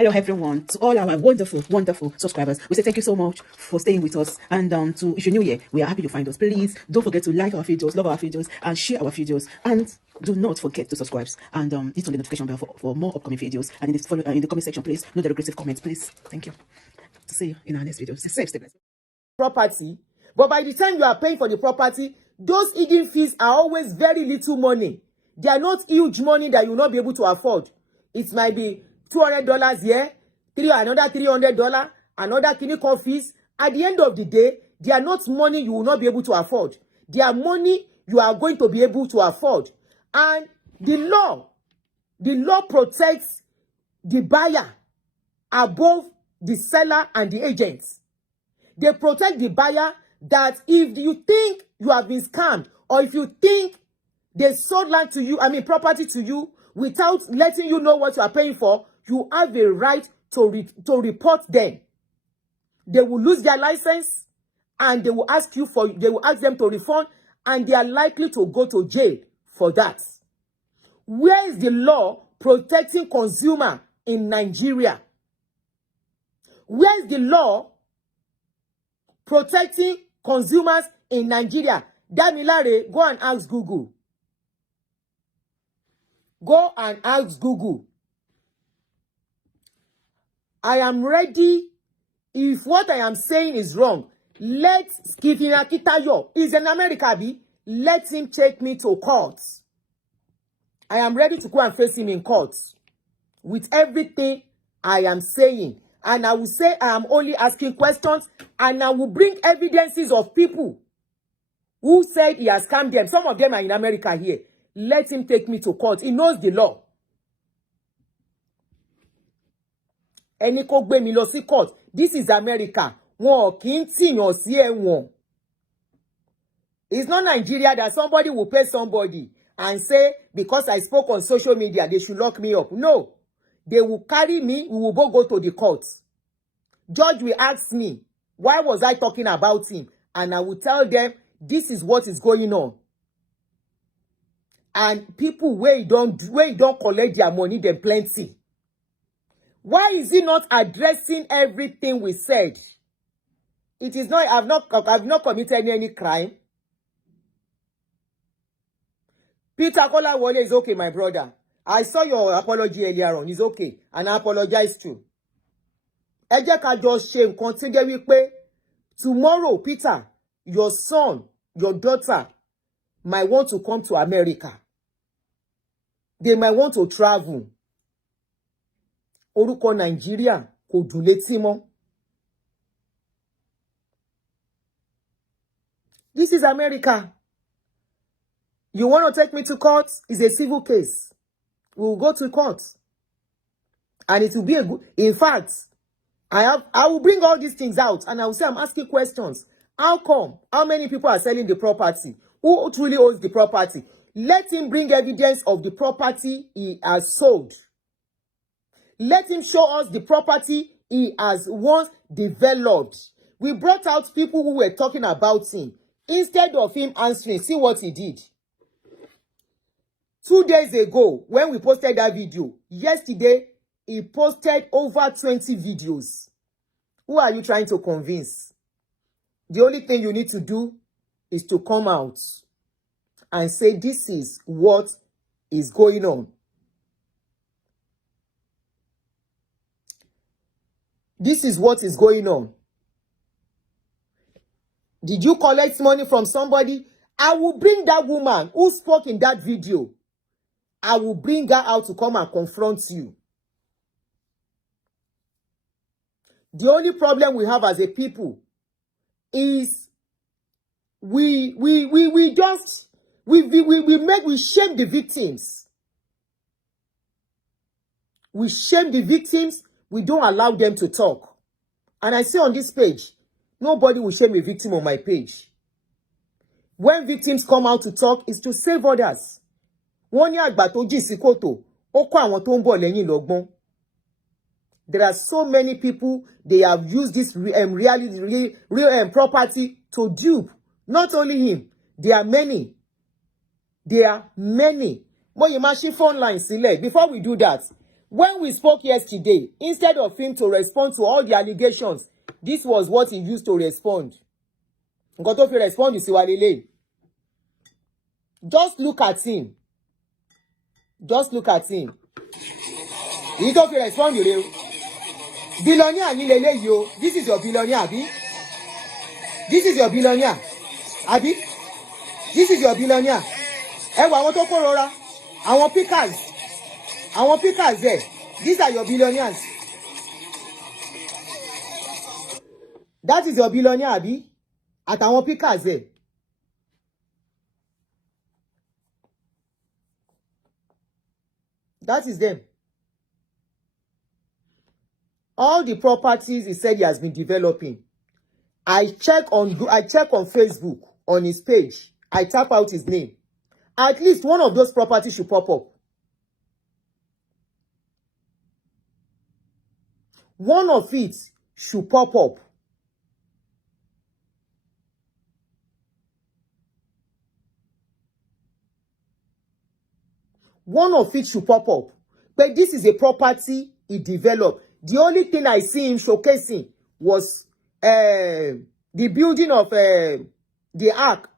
Hello everyone, to all our wonderful subscribers. We say thank you so much for staying with us. And if you're new here, we are happy to find us. Please don't forget to like our videos, love our videos, and share our videos. And do not forget to subscribe and hit on the notification bell for more upcoming videos. And in the comment section, please note the regressive comments, please. Thank you. To see you in our next video. Stay blessed. Property, but by the time you are paying for the property, those hidden fees are always very little money. They are not huge money that you will not be able to afford. It might be $200 here, another $300, another clinical fees. At the end of the day, they are not money you will not be able to afford. They are money you are going to be able to afford. And the law protects the buyer above the seller and the agents. They protect the buyer that if you think you have been scammed, or if you think they sold land to you, property to you, without letting you know what you are paying for, you have a right to report them. They will lose their license, and they will ask them to refund, and they are likely to go to jail for that. Where is the law protecting consumer in Nigeria? Where is the law protecting consumers in Nigeria? Damilare, go and ask Google. Go and ask Google. I am ready. If what I am saying is wrong, let Skifina Kitayo, is in America, let him take me to court. I am ready to go and face him in court with everything I am saying. And I will say I am only asking questions, and I will bring evidences of people who said he has scammed them. Some of them are in America here. Let him take me to court. He knows the law. Ẹni kó gbé mi lọ sí court. This is America. Wọn kì í tìyàn sí ẹ̀wọ̀n. It's not Nigeria that somebody will pay somebody and say, because I spoke on social media, they should lock me up. No. They will carry me. We will both go to the court. Judge will ask me, why was I talking about him? And I will tell them, this is what is going on. And people where don't collect their money, them plenty. Why is he not addressing everything we said? It is not, I've not committed any crime. Peter Kolawole is okay, my brother. I saw your apology earlier on. It's okay. And I apologize too. Ẹ jẹ́ ká jọ ṣe nǹkan tí jẹ́ wípé tomorrow, Peter, your son, your daughter might want to come to America. They might want to travel. Orúkọ Nigeria kò dùn létí mọ́. This is America. You want to take me to court? It's a civil case. We will go to court. And it will be a good... In fact, I will bring all these things out, and I will say I'm asking questions. How come? How many people are selling the property? Who truly owns the property? Let him bring evidence of the property he has sold. Let him show us the property he has once developed. We brought out people who were talking about him. Instead of him answering, see what he did. 2 days ago, when we posted that video, yesterday, he posted over 20 videos. Who are you trying to convince? The only thing you need to do is to come out and say, this is what is going on. This is what is going on. Did you collect money from somebody? I will bring that woman who spoke in that video. I will bring her out to come and confront you. The only problem we have as a people is we shame the victims. We shame the victims. We don't allow them to talk. And I say on this page, nobody will shame a victim on my page. When victims come out to talk, it's to save others. Wọ́n ní àgbà tó jìn sí kòtò, ó kọ́ àwọn tó ń bọ̀ lẹ́yìn lọ́gbọ́n. There are so many people, they have used this real property to dupe. Not only him, there are many. There are many. Mo yìí máa ṣí phone line sílẹ̀. Before we do that, When we spoke yesterday, instead of him to respond to all the allegations, this was what he used to respond. Nǹkan tó fi respond sí wa lélẹ̀. Just look at him. Just look at him. Èyí tó fi respond rèé o. Billionaire ni lélẹ́yìí o. This is your billionaire, àbí? This is your billionaire, àbí? This is your billionaire. Ẹ wo àwọn tó kó rọra. Àwọn pickers. Àwọn pickers there. These are your billionaires. That is your billionaire, àbí? Àtàwọn pickers there. That is them. All the properties he said he has been developing. I check on Facebook on his page. I tap out his name. At least one of those properties should pop up. One of it should pop up. One of it should pop up. But this is a property he developed. The only thing I see him showcasing was the building of the ark.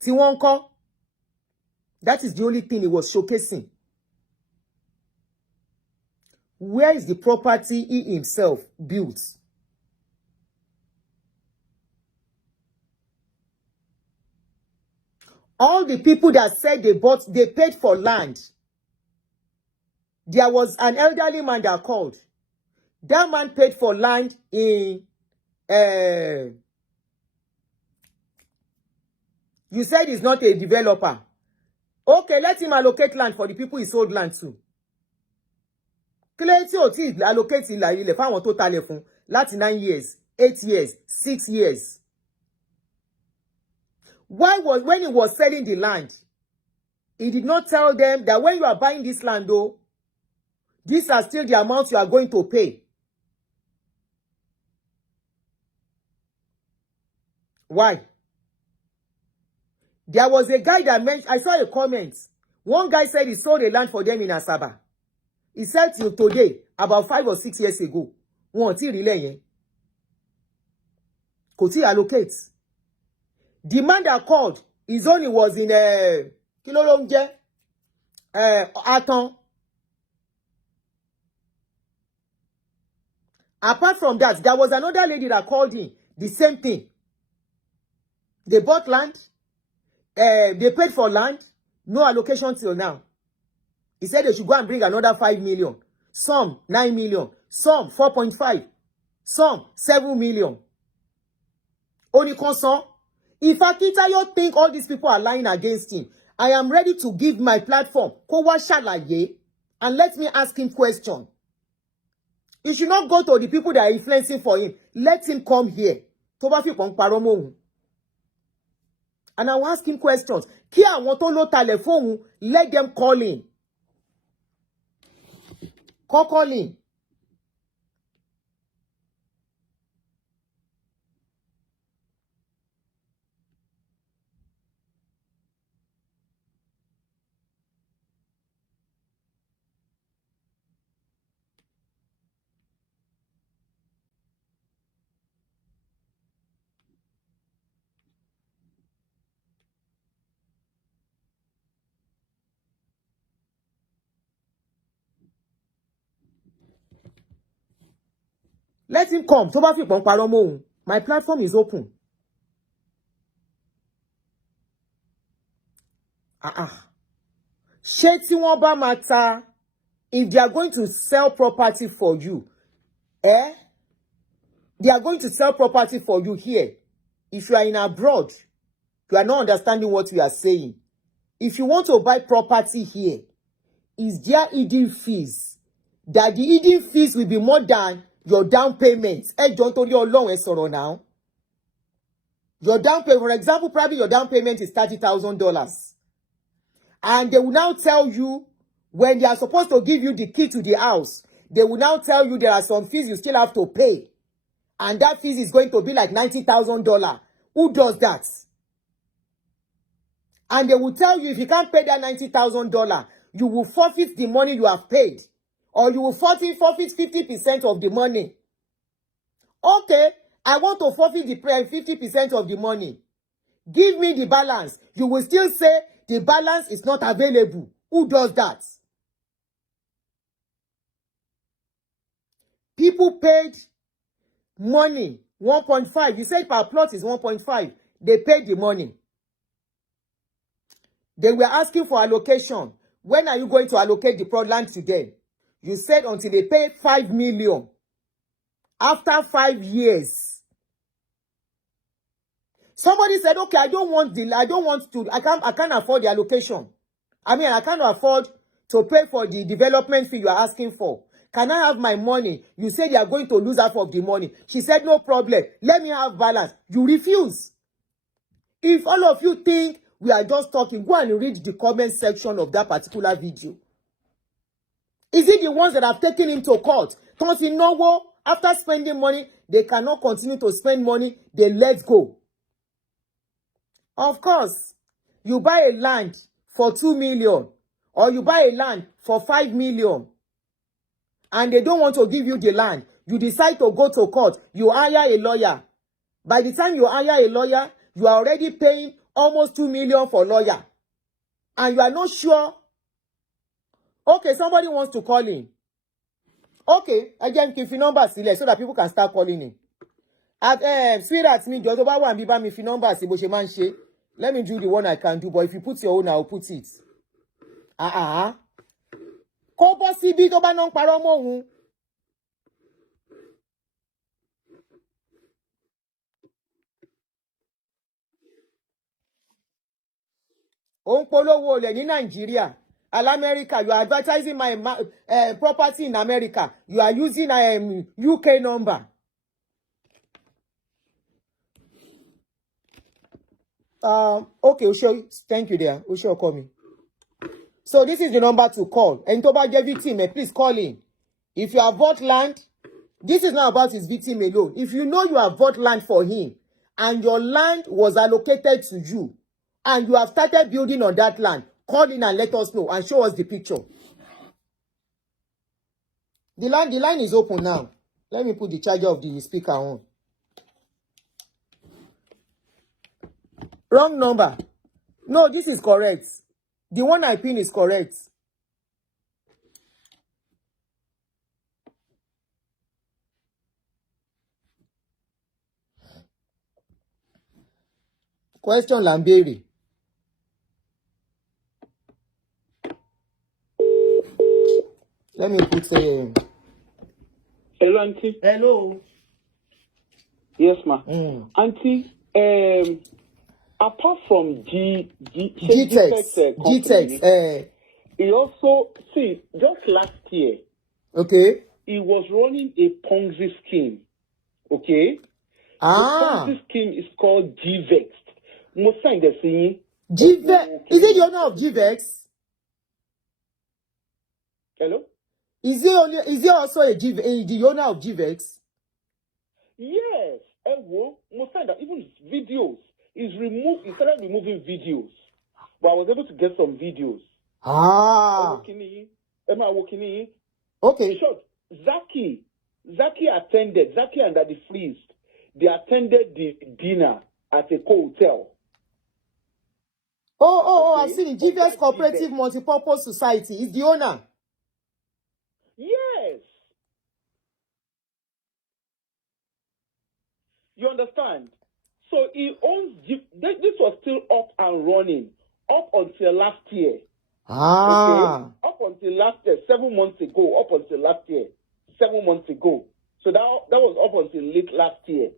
Tiwonko. That is the only thing he was showcasing. Where is the property he himself built? All the people that said they paid for land. There was an elderly man that called. That man paid for land in you said he's not a developer. Okay, let him allocate land for the people he sold land to. Kílẹ̀ tí ò tí allocate ilẹ̀ fáwọn tó talẹ̀ fún láti 9 years, 8 years, 6 years. When he was selling the land, he did not tell them that when you are buying this land, though, these are still the amounts you are going to pay. Why? There was a guy that mentioned, I saw a comment. One guy said he sold a land for them in Asaba. He said till today, about 5 or 6 years ago, wọ́n ti rí lẹ́yìn. Kò tí allocate. The man that called, his only was in kí ló ń jẹ́? Aton. Apart from that, there was another lady that called in. The same thing. They bought land. They paid for land. No allocation till now. He said they should go and bring another 5 million. Some 9 million. Some 4.5. Some 7 million. Only concern. If Akintayo think all these people are lying against him, I am ready to give my platform. Kó wá ṣàlàyé, and let me ask him question. He should not go to the people that are influencing for him. Let him come here. Tó bá fi pon parọ́ mọ́ òun. And I will ask him questions. Kí àwọn tó lọ talẹ̀ fóun, let them call in. Call in. Let him come. Tó bá fi pon parọ́ mọ́ òun. My platform is open. Ṣé tí wọ́n bá máa ta, if they are going to sell property for you, they are going to sell property for you here. If you are in abroad, you are not understanding what we are saying. If you want to buy property here, is there hidden fees? That the hidden fees will be more than your down payment. Jọ̀ọ́ nítorí Ọlọ́run ẹ sọ̀rọ̀ now. Your down payment, for example, probably your down payment is $30,000. And they will now tell you, when they are supposed to give you the key to the house, they will now tell you there are some fees you still have to pay. And that fees is going to be like $90,000. Who does that? And they will tell you if you can't pay that $90,000, you will forfeit the money you have paid. Or you will forfeit 50% of the money. Okay, I want to forfeit the 50% of the money. Give me the balance. You will still say the balance is not available. Who does that? People paid money, 1.5. You said per plot is 1.5. They paid the money. They were asking for allocation. When are you going to allocate the plot land to them? You said until they pay 5 million. After 5 years. Somebody said, okay, I can't afford the allocation. I mean, I can't afford to pay for the development fee you are asking for. Can I have my money? You said you are going to lose half of the money. She said, no problem. Let me have balance. You refuse. If all of you think we are just talking, go and read the comment section of that particular video. Is it the ones that have taken him to court? After spending money, they cannot continue to spend money. They let go. Of course, you buy a land for 2 million or you buy a land for 5 million and they don't want to give you the land. You decide to go to court. You hire a lawyer. By the time you hire a lawyer, you are already paying almost 2 million for lawyer. And you are not sure. Okay, somebody wants to call in. Okay, again, give your number so that people can start calling in. Sweetheart, me, just over one, me fi number si bo she man she. Let me do the one I can do, but if you put your own, I'll put it. Ko bo si bi to ba non paro mo hun. O polówó olè ní Nigeria. America, you are advertising my property in America. You are using UK number. Okay, Osho, thank you there. Osho, call me. So this is the number to call. And to get victim, please call in. If you have bought land, this is not about his victim alone. If you know you have bought land for him, and your land was allocated to you, and you have started building on that land, call in and let us know and show us the picture. The line is open now. Let me put the charger of the speaker on. Wrong number. No, this is correct. The one I pin is correct. Question Lamberi. Let me put Hello, Aunty. Hello. Yes, ma. Aunty, apart from GTEX, he also, just last year, okay, he was running a Ponzi scheme, okay? The Ponzi scheme is called GVEX. Most time they're saying GVEX. Is it the owner of GVEX? Hello? Is it also the owner of GVEX? Yes. Most time that even videos is removed. He started removing videos, but I was able to get some videos. Am I working in? Okay. In short, Zaki and Daddy Freeze, they attended the dinner at a hotel. Okay. I see the GVEX Cooperative Multipurpose Society is the owner. Yes. You understand? So he owns. This was still up and running up until last year. Okay? Up until last year, 7 months ago. Up until last year, 7 months ago. So that was up until late last year.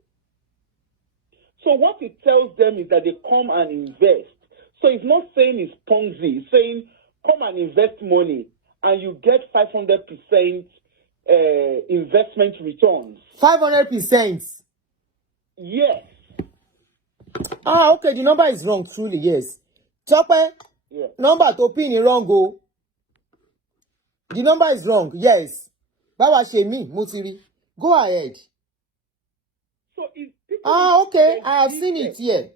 So what it tells them is that they come and invest. So it's not saying it's Ponzi. It's saying come and invest money and you get 500% investment returns. 500%. Yes. Okay. The number is wrong. Truly, yes. Chopper. Yeah. Number to pin is wrong. Go. The number is wrong. Yes. Bawa Shemi Mutiri. Go ahead. So okay. I have seen it here.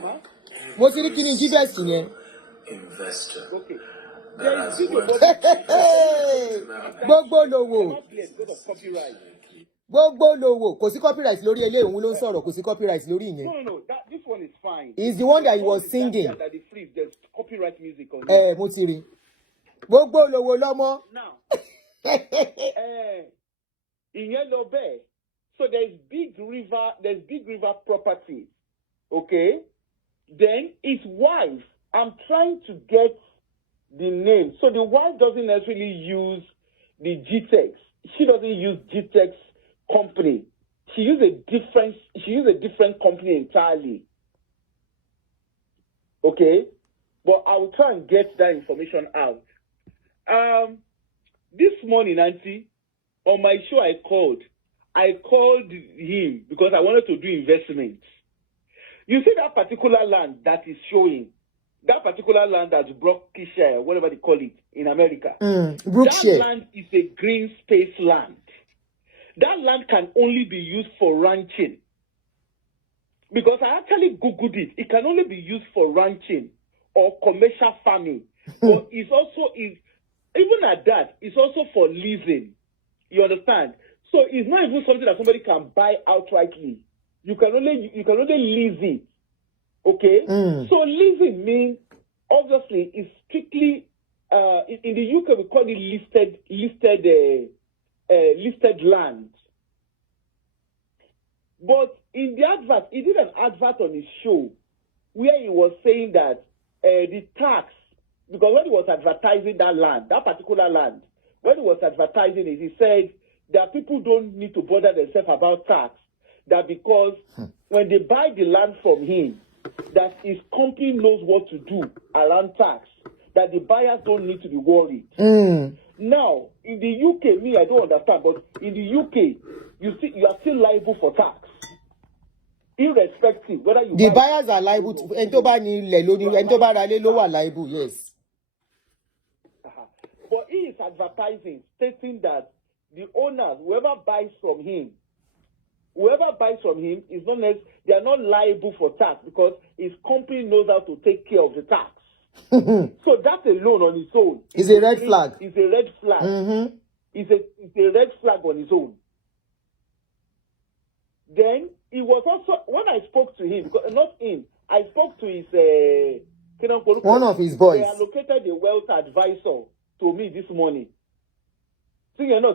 Huh? Mutiri kini GVEX here. investor. Okay. That has worked. Gbogbo lowo. Because of copyright. Gbogbo lowo. Kò sí copyright lórí eléyìí, òun ló ń sọ̀rọ̀, kò sí copyright lórí ìyẹn. No. This one is fine. It's the one that he was singing. That the free, there's copyright music on it. Mo ti rí. Gbogbo lowo lọ́mọ. Now, ìyẹn lọ bẹ́ẹ̀. So there's Big River property. Okay? Then his wife, I'm trying to get the name. So the wife doesn't necessarily use the GTEX. She doesn't use GTEX company. She uses a different company entirely. Okay? But I will try and get that information out. This morning, Aunty, on my show I called him because I wanted to do investments. You see that particular land that is showing, that particular land that's Brookshire, whatever they call it in America. Brookshire. That land is a green space land. That land can only be used for ranching. Because I actually Googled it. It can only be used for ranching or commercial farming. But even at that, it's also for leasing. You understand? So it's not even something that somebody can buy outrightly. You can only lease it. Okay? So leasing means, obviously, it's strictly, in the UK we call it listed land. But in the advert, he did an advert on his show where he was saying that the tax, because when he was advertising that land, that particular land, when he was advertising it, he said that people don't need to bother themselves about tax, that because when they buy the land from him, that his company knows what to do around tax, that the buyers don't need to be worried. Now, in the UK, I don't understand, but in the UK, you are still liable for tax. Irrespective whether you the buyers are liable to liable, yes. But he is advertising, stating that the owners, whoever buys from him is not they are not liable for tax because his company knows how to take care of the tax. So that alone on its own is a red flag. It's a red flag. It's a red flag on its own. Then he was also, when I spoke to him, not him, I spoke to his one of his boys. They allocated a wealth advisor to me this morning. Now,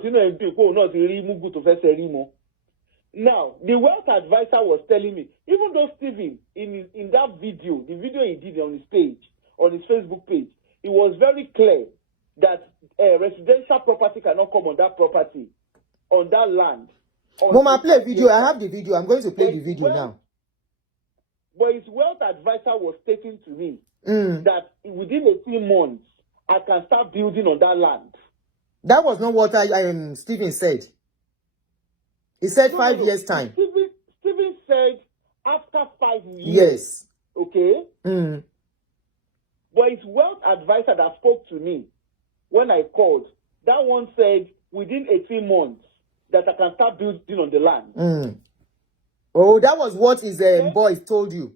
the wealth advisor was telling me, even though Stephen, in that video, the video he did on his page, on his Facebook page, it was very clear that residential property cannot come on that property, on that land. Mama, play video. I have the video. I'm going to play the video now. But his wealth advisor was stating to me that within 18 months, I can start building on that land. That was not what Stephen said. He said 5 years time. Stephen said after 5 years. Yes. Okay? But his wealth advisor that spoke to me when I called, that one said within 18 months that I can start building on the land. Oh, that was what his boys told you.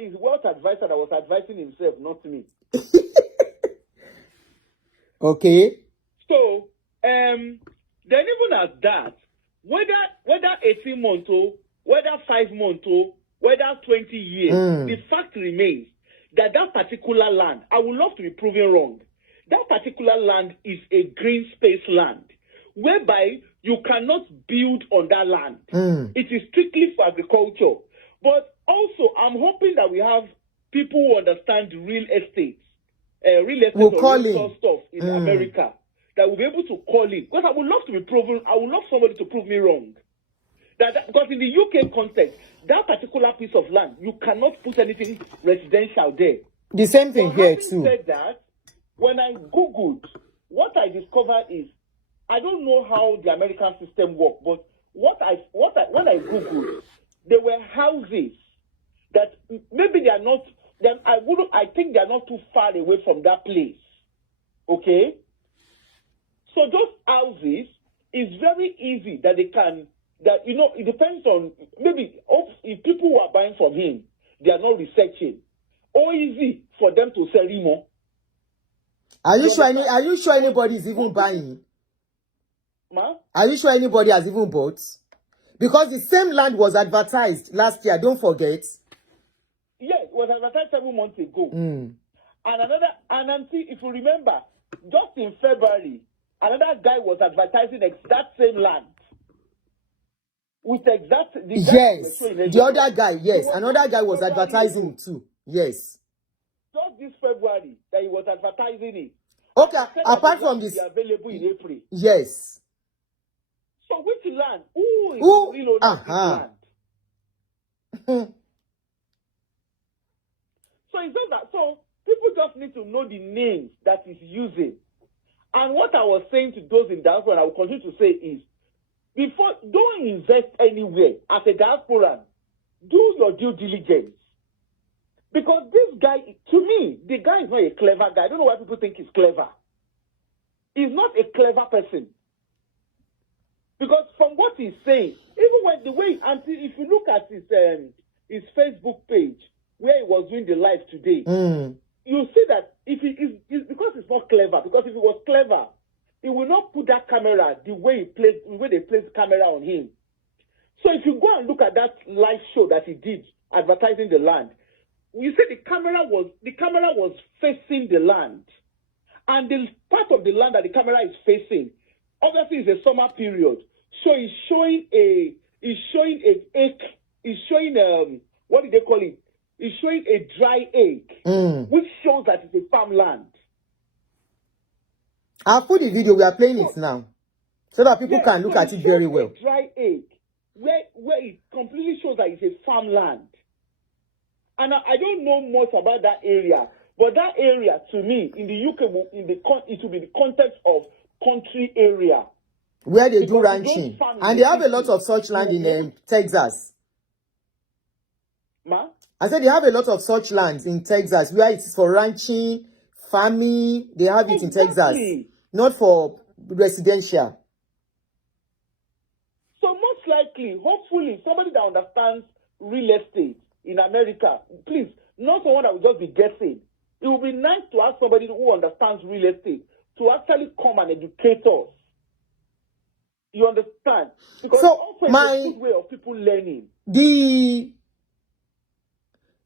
His wealth advisor that was advising himself, not me. Okay. So, then even at that, whether 18 months or whether 5 months or whether 20 years, the fact remains that particular land, I would love to be proven wrong, that particular land is a green space land, whereby you cannot build on that land. It is strictly for agriculture. But also, I'm hoping that we have people who understand real estate, we'll call or stuff in America, that will be able to call in. Because I would love to be proven, I would love somebody to prove me wrong. Because in the UK context, that particular piece of land, you cannot put anything residential there. The same thing here too. Said that, when I Googled, what I discovered is, I don't know how the American system works, but when I Googled, there were houses that maybe they are not, I think they are not too far away from that place. Okay? So those houses, it's very easy that they can, it depends on, maybe if people who are buying from him, they are not researching, easy for them to sell more. Are you sure anybody is even buying? Ma? Are you sure anybody has even bought? Because the same land was advertised last year, don't forget. Yes, it was advertised 7 months ago. Mm. And Aunty, if you remember, just in February, another guy was advertising that same land. With Yes, the other guy, yes. Another guy was advertising it too. Yes. Just this February that he was advertising it. Okay, apart from this, available in April. yes. So which land? Who is the real owner of this land? So it's not that. So people just need to know the names that he's using. And what I was saying to those in diaspora, and I will continue to say is, don't invest anywhere as a diasporan. Do your due diligence. Because this guy, to me, the guy is not a clever guy. I don't know why people think he's clever. He's not a clever person. Because from what he's saying, even when the way, Aunty, if you look at his Facebook page, where he was doing the live today, you see that if it's because it's not clever. Because if it was clever, he will not put that camera the way they place the camera on him. So if you go and look at that live show that he did advertising the land, you see the camera was facing the land, and the part of the land that the camera is facing, obviously, is a summer period. So it's showing what do they call it? It's showing a dry acre, which shows that it's a farmland. I'll put the video. We are playing it now, so that people can look at it very well. A dry acre, where it completely shows that it's a farmland. And I don't know much about that area, but that area, to me, in the UK, it will be the context of country area. Where they do ranching. And they have a lot of such land in Texas. Ma? I said they have a lot of such lands in Texas, where it's for ranching, farming. They have it in Texas. Not for residential. So most likely, hopefully, somebody that understands real estate in America, please, not someone that will just be guessing. It would be nice to ask somebody who understands real estate to actually come and educate us. You understand? Because so also it's a good way of people learning. The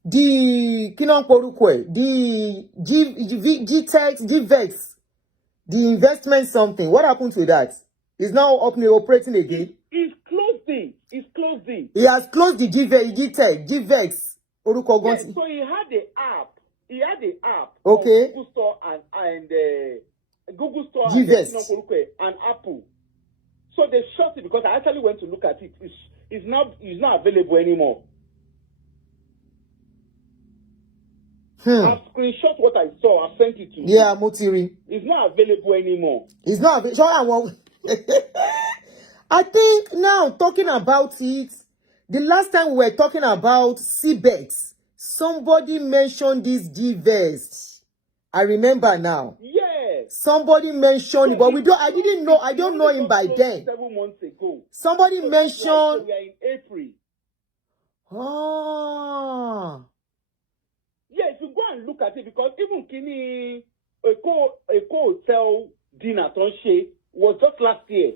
GVEX, the investment something. What happened to that? Is now operating again. It's closed it. It's closed it. He has closed the GVEX. Yes, so he had the app. Okay. Google Store and Google Store and Apple. So they shut it because I actually went to look at it. It's not available anymore. I've screenshot what I saw. I've sent it to you. Yeah, Motiri. It's not available anymore. It's not available. I think now talking about it, the last time we were talking about CBEX, somebody mentioned this GVEX. I remember now. Yes. Somebody mentioned it, but I don't know him by then. 7 months ago. Somebody mentioned. We are in April. Ah. Yeah, if you go and look at it, because even Kini Eko Hotel dinner was just last year.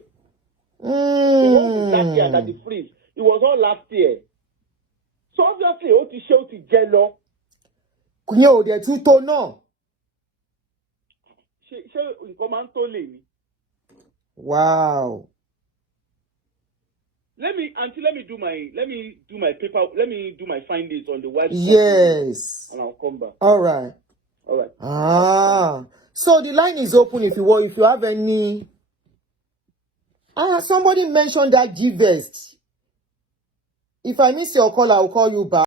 It wasn't last year that the freeze. It was all last year. So obviously, Oti Jello. Kunyo, they're too tall now. Wow. Let me do my findings on the website. Yes. And I'll come back. All right. So the line is open if you have any. Somebody mentioned that GVEX. If I miss your call, I'll call you back.